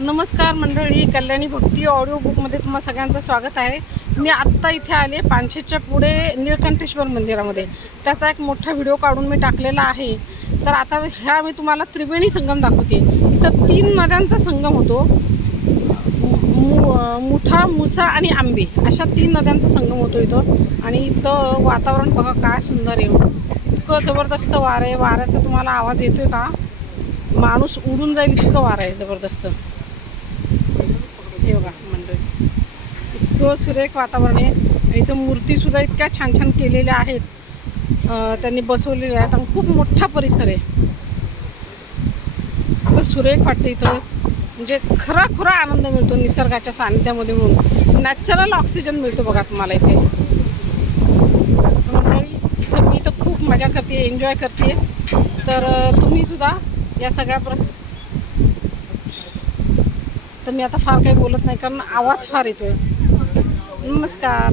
नमस्कार मंडळी, कल्याणी भक्ती ऑडिओ बुकमध्ये तुम्हा सगळ्यांचं स्वागत आहे. मी आत्ता इथे आले पानशेतच्या पुढे निळकंठेश्वर मंदिरामध्ये. त्याचा एक मोठा व्हिडिओ काढून मी टाकलेला आहे. तर आता मी तुम्हाला त्रिवेणी संगम दाखवते. इथं 3 नद्यांचा संगम होतो. मुठा, मुसा आणि आंबे अशा 3 नद्यांचा संगम होतो इथं. आणि इथं वातावरण बघा काय सुंदर आहे. इतकं जबरदस्त वारं आहे. वाऱ्याचा तुम्हाला आवाज येतोय का? माणूस उडून जाईल इतकं वारं आहे जबरदस्त. हे बघा मंडळी, इतकं सुरेख वातावरण आहे. इथं मूर्तीसुद्धा इतक्या छान छान केलेल्या आहेत, त्यांनी बसवलेल्या आहेत. आणि खूप मोठा परिसर आहे. इतकं सुरेख वाटतं इथं. म्हणजे खरा आनंद मिळतो निसर्गाच्या सानिध्यामध्ये. म्हणून नॅचरल ऑक्सिजन मिळतो बघा तुम्हाला इथे. मंडळी इथं मी तर खूप मजा करते, एन्जॉय करते. तर तुम्हीसुद्धा या सगळ्या तर मी आता फार काही बोलत नाही कारण आवाज फार येतोय. नमस्कार.